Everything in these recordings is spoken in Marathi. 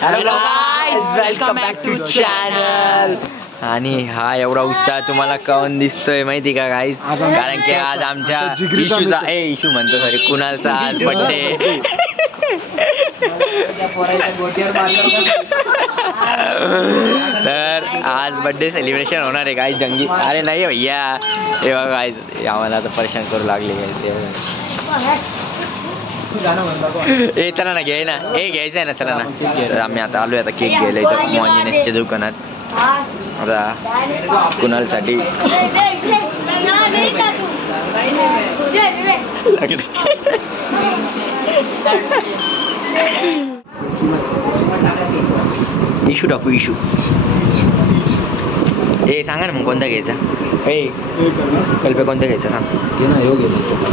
Hello guys, welcome back to channel. आणि हा एवढा उत्साह तुम्हाला काऊन दिसतोय माहिती का गाईज? कारण की आज आमच्या इशूचा इशू म्हणतो सॉरी कुणालचा आज बर्थडे. तर आज बर्थडे सेलिब्रेशन होणार आहे गाईज जंगी. अरे नाही भैया, हे बघा गाईज आम्हाला आता परेशान करू लागले ए चला ना घ्याय ना, घ्यायचं आहे ना, चला ना. तर आम्ही आता आलोय आता केक घ्यायला इथं मॉन्जिनेसच्या दुकानात. आता कुणालसाठी इशू टाकू इशू. सांगा ना मग कोणता घ्यायचा? कल्पे कोणता घ्यायचा सांग.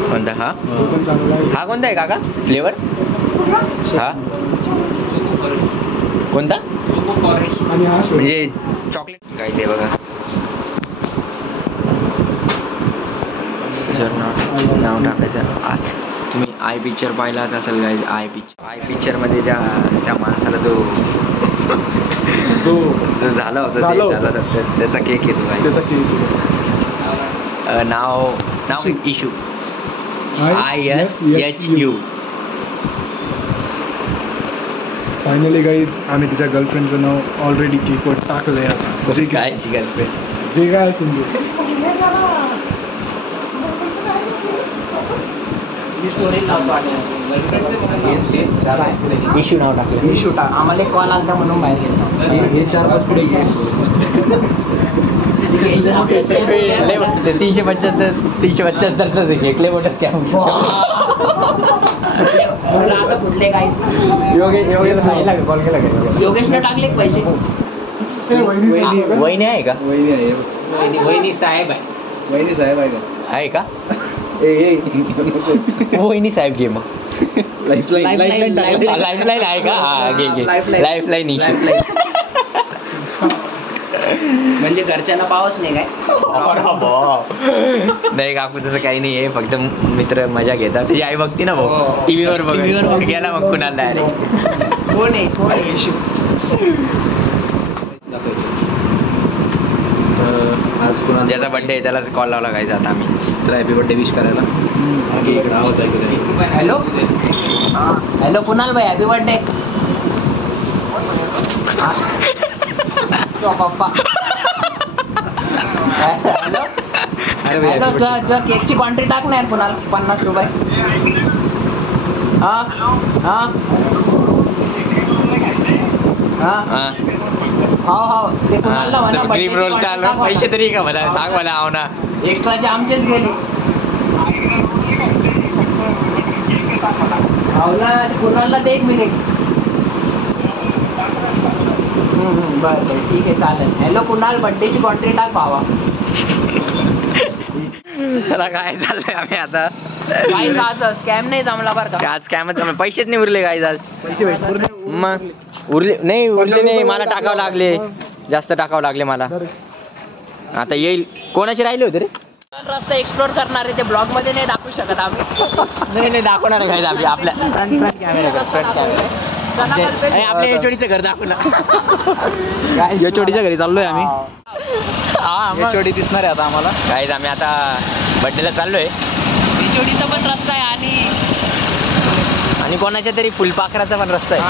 कोणता? हा कोणता आहे काका फ्लेवर? हा कोणता म्हणजे चॉकलेट काय ते बघा. नाव टाकायचं. तुम्ही आय पिक्चर पाहिलाच असेल गाईज. आय पिक्चर मध्ये त्या माणसाला जो झाला होता त्याचा केक येतो. नाव इशू. ISHU. फायनली गाईज आम्ही तिच्या गर्लफ्रेंडचं नाव ऑलरेडी केकवर टाकलंय. कशी कायची गर्लफ्रेंड जे काय असून इशू नाव टाकलं. इशू टाक. आम्हाला कॉल आलता म्हणून बाहेर गेलो. हे 4-5 पुढे 375 घेतले मोठं स्कॅम. आता कुठले काय कॉल केला का? योगेशने टाकले पैसे. वहिनी आहे का? वहिनी साहेब आहे. वहिनी साहेब आहे का? वहिनी साहेब घे मग. लाईफलाईन आहे का? हा घे लाईफलाईन इशू. म्हणजे घरच्यांना पावच नाही काय? नाही काकू तसं काही नाही आहे, फक्त मित्र मजा घेतात. ती आई बघती ना भाऊ टीव्हीवर बघ गेला मग कुणाला डायरेक्ट. कोण आहे इशू? आज कुणाल ज्याचा बर्थडे आहे त्यालाच कॉल लावला काय आता आम्ही. तर हॅपी बर्थडे विश करायला. आवाज ऐकू. हॅलो हॅलो कुणाल भाई हॅपी बर्थडे. पप्पा हॅलो हॅलो तुझ्या केकची क्वांटिटी टाक ना यार कुणाल. 50 रुपये. हा हा हा हो ते कुणालला म्हणा क्रीम रोल पैसे तरी का मला सांग मला. आव ना एक्स्ट्राचे आमचेच गेले. हो ना कुणालला दे 1 मिनिट. बरं ठीक आहे चालेल. हॅलो कुणाल बर्थडेची क्वांटिटी टाक भावा. त्याला काय चाललंय आम्ही आता गाईज आज स्कॅम नाही जमला बरं का? आज स्कॅमच जमला. पैसेच नाही उरले गाईज आज. मग उरले नाही मला टाकावं लागले. जास्त टाकावं लागले मला. आता येईल. कोणाचे राहिले होते रे? रस्ता एक्सप्लोर करणार आहे ते ब्लॉग मध्ये नाही दाखवू शकत आम्ही. नाही दाखवणार आहे गाईज. आपल्या फ्रंट आपल्या एचओडीचं घर दाखवलं. एचओडीच्या घरी चाललोय आम्ही. एचओडी दिसणार आहे आता आम्हाला गाईज. आम्ही आता बर्थडेला चाललोय. एचओडीचा पण रस्ता आहे आणि कोणाच्या तरी फुलपाखराचा पण रस्ता आहे.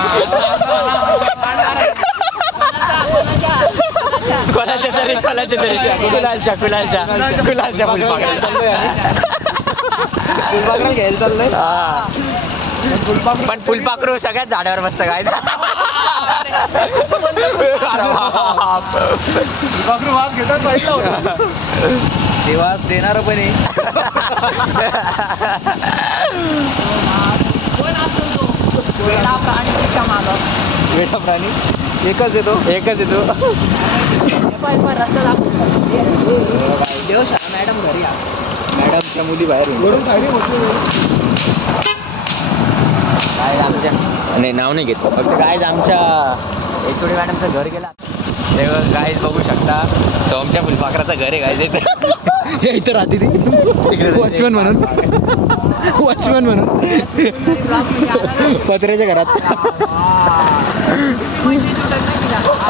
कोणाच्या तरी कुलालच्या फुलपाखराचा फुलपाखरा घ्यायला चाललोय. पण फुलपाखरू सगळ्यात झाडावर बसत काय. फुलपाखरू वास घेतात. ते वास देणार पण आहे. वेडा प्राणी एकच येतो. मॅडम घरी या. मॅडमच्या मुली बाहेर काय आमच्या नाही नाव नाही घेतो फक्त गायज आमच्या एचओडी मॅडमचं घर गेला. गायज बघू शकता सोमच्या फुलपाखराचं घर आहे गायज. इथं राहते ती वॉचमन म्हणून. पत्र्याच्या घरात.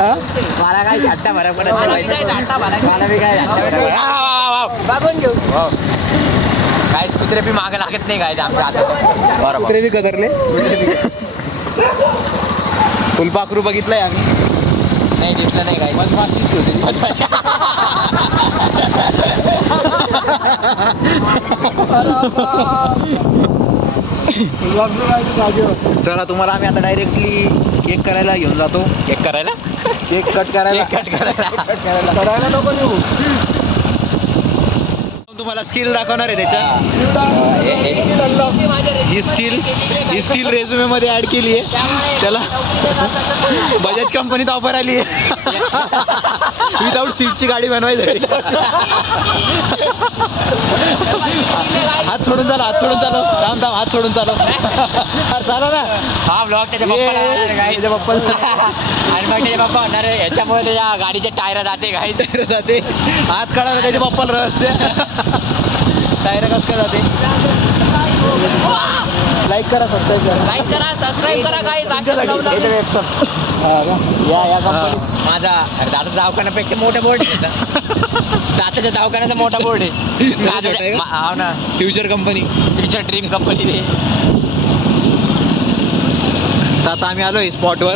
मला काय झट्टा फरक पडत नाही. मला बी काय बघून घेऊ. काय कुत्रे बी मागे लागत नाही काय आमच्या हातात. बरोबर कुत्रे बी कदरले. फुलपाखरू बघितलंय आम्ही. नाही दिसलं नाही काय. चला तुम्हाला आम्ही आता डायरेक्टली केक करायला घेऊन जातो. केक करायला केक कट करायला. करायला नको नेऊ. तुम्हाला स्किल दाखवणार आहे त्याच्या. ही स्किल रेझ्युमे मध्ये ऍड केली आहे. त्याला बजाज कंपनीत ऑफर आली आहे विदाउट सीटची गाडी बनवायसाठी. हात सोडून चालव. थांब हात सोडून चालव. चालव ना. हा ब्लॉग त्याच्या पप्पाला आणि मग त्याचे पप्पा होणार याच्यामुळे त्याच्या गाडीचे टायर जाते जाते. आज कळालं त्याच्या पप्पाला रहस्य. टायर कस काय जाते. लाईक करा, सबस्क्राईब करा काही. या कंपनी माझा दादाच्या दवाखान्यापेक्षा मोठा बोर्ड आहे. दादाच्या दवाखान्याचा मोठा बोर्ड आहे. हो ना. Future company. Future dream company. आता आम्ही आलोय स्पॉटवर.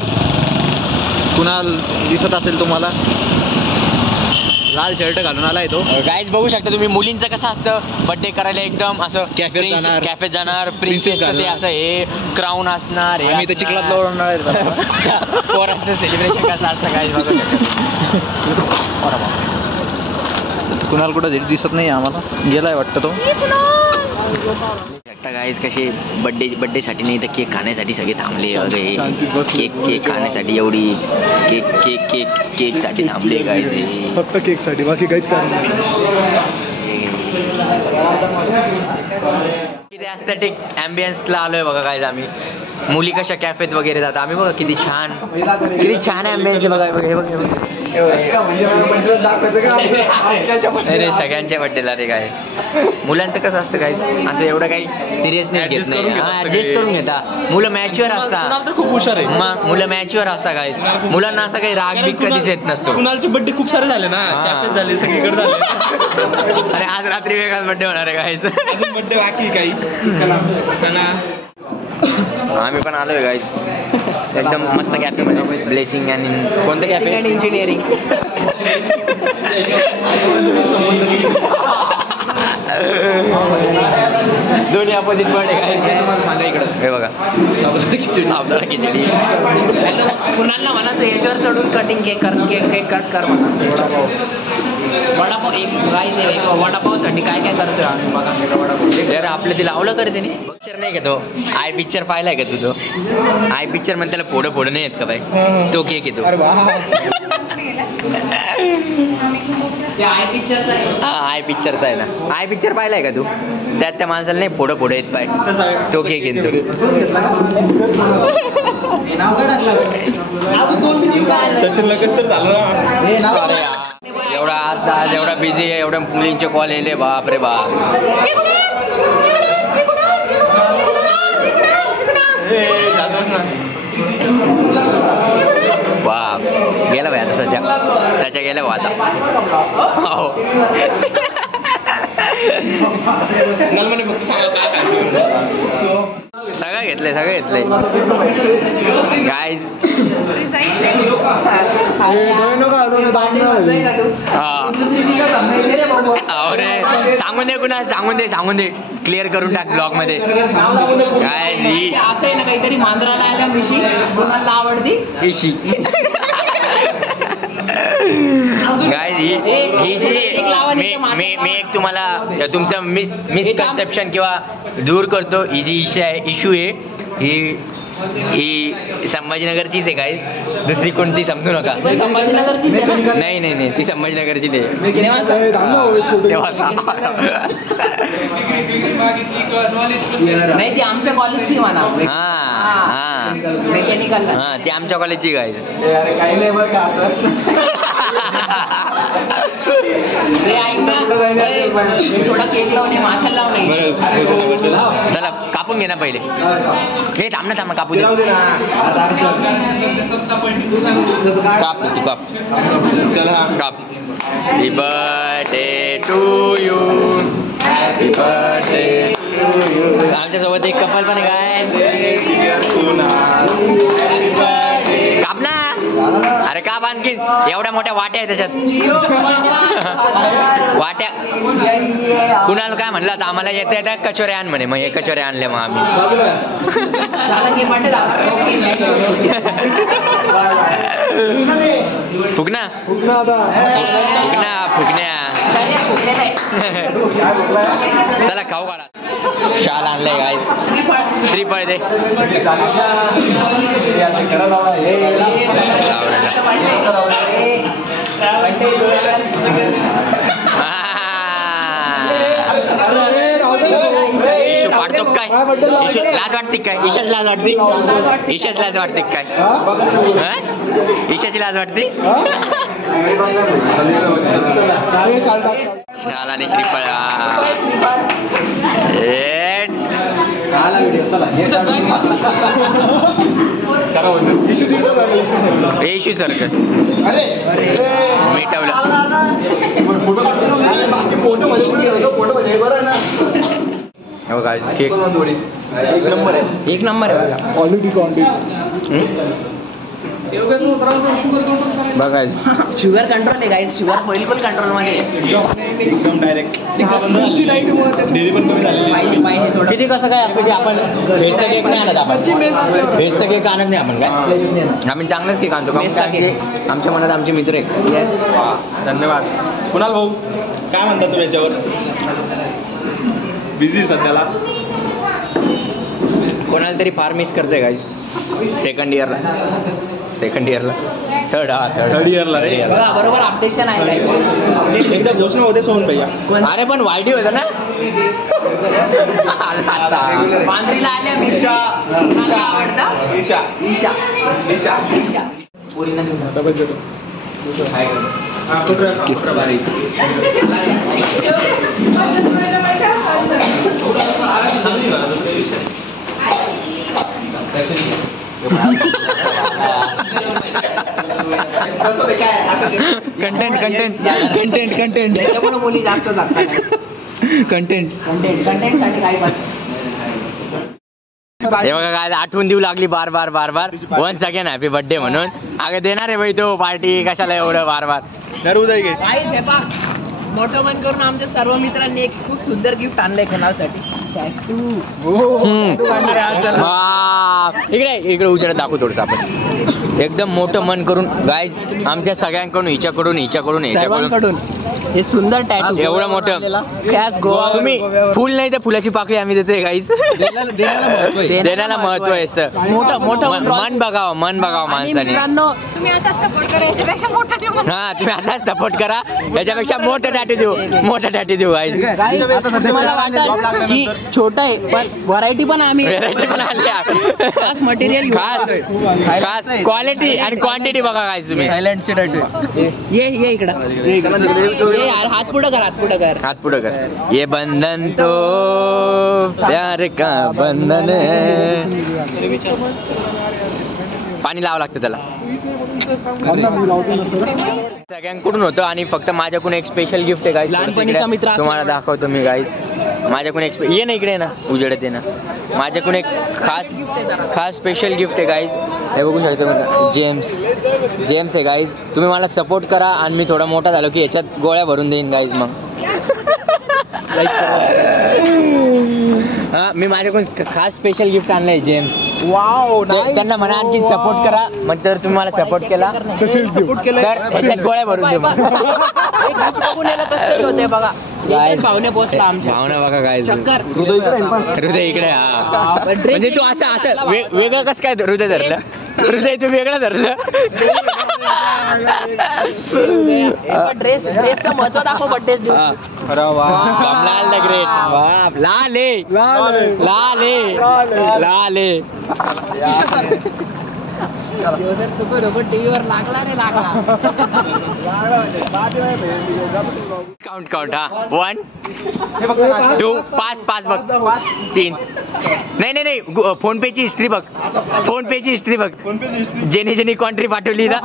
कुणाल दिसत असेल तुम्हाला. लाल शर्ट घालून आलाय तो. गाईज बघू शकता तुम्ही. मुलींचं कसं असतं बर्थडे करायला एकदम असं कॅफेत जाणार प्रिन्सेस असं हे क्राऊन असणार. आम्ही तर चिखलात ओढणार. पोरांचं सेलिब्रेशन कसं असतं गाईज बघू शकता. कुणाल कुठं दिसत नाही आम्हाला. गेलाय वाटतं तो. गाईज कसे बर्थडे साठी नाही तर केक खाण्यासाठी सगळे थांबले वगैरे. केक खाण्यासाठी एवढी केक साठी थांबले गाईज. फक्त केक साठी बाकी काहीच कारण नाही. किती ॲस्थेटिक ॲम्बियन्सला आलोय बघा गाईज आम्ही. मुली कशा कॅफेत वगैरे जातात. आम्ही बघा किती छान ॲम्बियन्स आहे बघा. अरे सगळ्यांच्या बड्डेला रे काय. मुलांचं कसं असतं काय असं एवढं काही सिरियसनेस घेत नाही. ऍडजस्ट करून घेता. मुलं मॅच्युअर असतात. खूप हुशार आहे. मग मुलं मॅच्युअर असतात काय. मुलांना असं काही राग बीग कधीच येत नसतो. कुणालचे बड्डे खूप सारे झाले ना. कॅफेत झाले सगळीकडे झाले. आणि आज रात्री वेगळाच बड्डे होणार आहे काय. बड्डे बाकी काही. आम्ही पण आलोय गाईज एकदम मस्त कॅफे मध्ये. ब्लेसिंग आणि कोणतं कॅफे. इंजिनिअरिंग. दोन्ही अपोजिट बर्थडे काय तुम्हाला सांगा इकडं. हे बघा साबुदाणा खिचडी. कुणाला म्हणायचं याच्यावर चढून कटिंग केक कट कर म्हणा. वडापाव एक राईस आहे. वडापावसाठी काय करतोय आम्ही बघा. यार आपलं ते लावलं करे त्याने. पिक्चर नाही का तो आय पिक्चर पाहिलाय का तुझं. आय पिक्चर मध्ये त्याला फोडं नाही येत का बाई. तो केक येतो. आय पिक्चरचा आहे ना. आय पिक्चर पाहिलाय का तू. त्यात त्या माणसाला नाही फोडं येत पाय. तो केक येतो. सचिनला कसं झालं ना. एवढा आज एवढा बिझी आहे. एवढ्या मुलींचे कॉल येले बाप रे बाप. बाप गेला भाई आता. सच्या गेला भाऊ आता. हो सगळं घेतलंय काय. अरे सांगून दे क्लिअर करून टाक ब्लॉग मध्ये. काय असं आहे ना काहीतरी मांजराला आल्या मिशी कुणाला आवडती इशी. गाय ही जी मी एक तुम्हाला तुमचं मिसकन्सेप्शन किंवा दूर करतो. ही जी इश्यू आहे ही संभाजीनगरचीच आहे काय. दुसरी कोणती समजू नका. नाही ती संभाजीनगरची नाही. ती आमच्या कॉलेजची म्हणा. हा मेकॅनिकल. हा ती आमच्या कॉलेजची काय. काही नाही बरं का असं. थोडा केक लावणे माथ्याला लावणे. चला कापू कापून घे ना पहिले. हे थांब ना कापू दे. काप तू काप. काप. Happy birthday to you. Happy birthday to you. आमच्या सोबत एक कपल पण काय काप ना. अरे काप आणखी. एवढ्या मोठ्या वाट्या आहे त्याच्यात. वाट्या. कुणाला काय म्हणलं आता आम्हाला येत्या कचोऱ्या आण म्हणे. मग हे कचोऱ्या आणले मग आम्ही. फुकना फुकण्या. चला खाऊ काढा. शाल आणलंय काय. श्रीफळ दे. इशू पाडतो काय. लाज वाटते काय. ईशाच लाज वाटते. ईशाच लाज वाटते काय. ईशाची लाज वाटते. शाल आणि श्रीफळ. इशू सारखं मिटवलं. केक एक नंबर आहे बघा. शुगर कंट्रोल आहे गाईज. शुगर बिलकुल कंट्रोल मध्ये एकदम डायरेक्ट. किती कसं काय असतं की आपण व्हेजचा केक नाही आणत. आपण व्हेजचा केक आणत नाही आपण. काय आम्ही चांगलाच केक आणतो. आमच्या मनात आमचे मित्र आहे. येस. धन्यवाद. कुणाल भाऊ काय म्हणता तुम्ही याच्यावर. बिझी सध्याला. कोणाला तरी फार मिस करतोय गाईज. सेकंड इयरला थर्ड इयरला रे. बरोबर अपडेशन आहे. एकदा घोषणा होते सोहन भैया. अरे पण वाईट होतं ना. मांजरीला आल्या मिशा. आवडता ईशा. ईशा ईशा ईशा. कंटेंट त्याच्यामुळे मुली जास्त जातात. कंटेंट साठी काय पण. हे बघा काय आठवण देऊ लागली बार वन्स अगेन हॅपी बर्थडे म्हणून. अगं देणार आहे बाई तो पार्टी. कशाला एवढं बार उदय घे. मोठं मन करून आमच्या सर्व मित्रांनी एक खूप सुंदर गिफ्ट आणलंय कोणासाठी. इकडे उजेडात दाखवू थोडस आपण. एकदम मोठं मन करून गाईज आमच्या सगळ्यांकडून हिच्याकडून हे सुंदर टॅटू. एवढं मोठं. तुम्ही फुल नाही तर फुलाची पाकळी आम्ही देते गाईज. देण्याला महत्व आहे. मोठं मन बघावं माणसाने. तुम्ही आता सपोर्ट करा. याच्यापेक्षा मोठा देऊ. हा तुम्ही असाच सपोर्ट करा. याच्यापेक्षा मोठं टॅटू देऊ गाईज. मला वाटतं की छोटं आहे पण व्हरायटी पण आम्ही खास मटेरियल खास क्वालिटी आणि क्वांटिटी बघा गाईज. तुम्ही थायलंडचे टॅटू. ये इकडं. हात पुढं कर. ये बंधन तो प्यार का बंधन है. पाणी लावावं लागतं त्याला. सगळ्यांकडून होतं आणि फक्त माझ्याकडून एक स्पेशल गिफ्ट आहे गाईज. लहानपणीचा मित्र तुम्हाला दाखवतो मी गाईज. माझ्याकडून एक ये ना इकडे ना उजेडत ये ना. माझ्याकडून एक खास स्पेशल गिफ्ट आहे गाईज. हे बघू शकतो. जेम्स आहे गाईज. तुम्ही मला सपोर्ट करा आणि मी थोडा मोठा झालो की याच्यात गोळ्या भरून देईन गाईज. मग हा मी माझ्याकडून खास स्पेशल गिफ्ट आणलंय जेम्स. वाव. त्यांना म्हणा आणखी सपोर्ट करा. मग जर तुम्ही मला सपोर्ट केला तर ह्याच्यात गोळ्या भरून देऊ. बघा भावने पोचला आमच्या. भावना बघा काय. हृदय इकडे. हा म्हणजे तू असं वेगळं कसं काय हृदय धरलं. हृदय तू वेगळं धरलं. ड्रेसचं महत्व दाखव बर्थडे दिवशी. लाल. टीव्हीवर लागला नाही लागला. काउंट हा 1 2 5 बघ 3 नाही फोन पेची हिस्ट्री बघ. फोन पेची हिस्ट्री बघ. जेने कॉन्ट्री पाठवली ना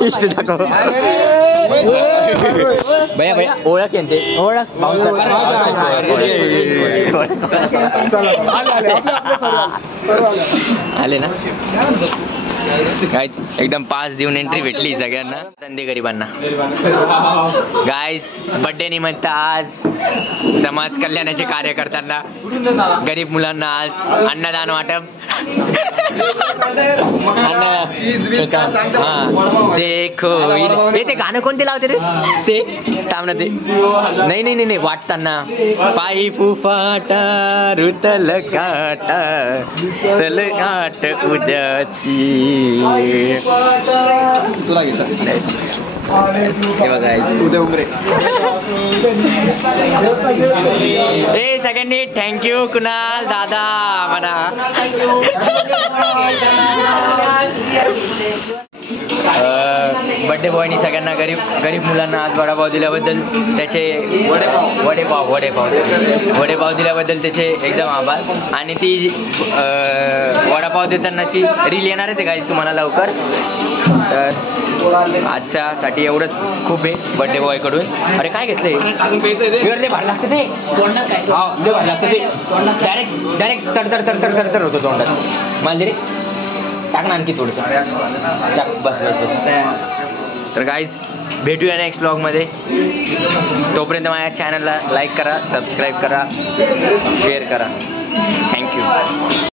हिस्ट्री दाखव. भैया ओळख यांचे ओळख आले ना गाईज. एकदम पास देऊन एंट्री भेटली सगळ्यांना. धंदे गरिबांना गाईज. बर्थडे निमित्त आज समाज कल्याणाचे कार्य करताना गरीब मुलांना आज अन्नदान वाटप. देखो हे ते गाणं कोणते लावते रे ते थांब ना ते नाही वाटताना पायी फुफाटा रुतल काटा चल आट उद्याची. तुला उद्या उमरे. ए सगळ्यांनी थँक्यू कुणाल दादा म्हणा. बर्थडे बॉयनी सगळ्यांना गरीब मुलांना आज वडापाव दिल्याबद्दल त्याचे वडेपाव दिल्याबद्दल त्याचे एकदम आभार. आणि ती वडापाव देतानाची रील येणारच आहे गाईज तुम्हाला लवकर. तर आजच्या साठी एवढंच खूप आहे बर्थडे बॉय कडून. अरे काय घेतलंय लय भारी लागतं ते तोंडात काय लय भारी लागतं ते. डायरेक्ट तर होतो तोंडात. मला रे टाक ना आणखी थोडंसं टाक. बस. तर गाईज भेटूया नेक्स्ट ब्लॉग मध्ये. तोपर्यंत माझ्या चॅनलला लाईक करा, सबस्क्राईब करा, शेअर करा. थँक्यू.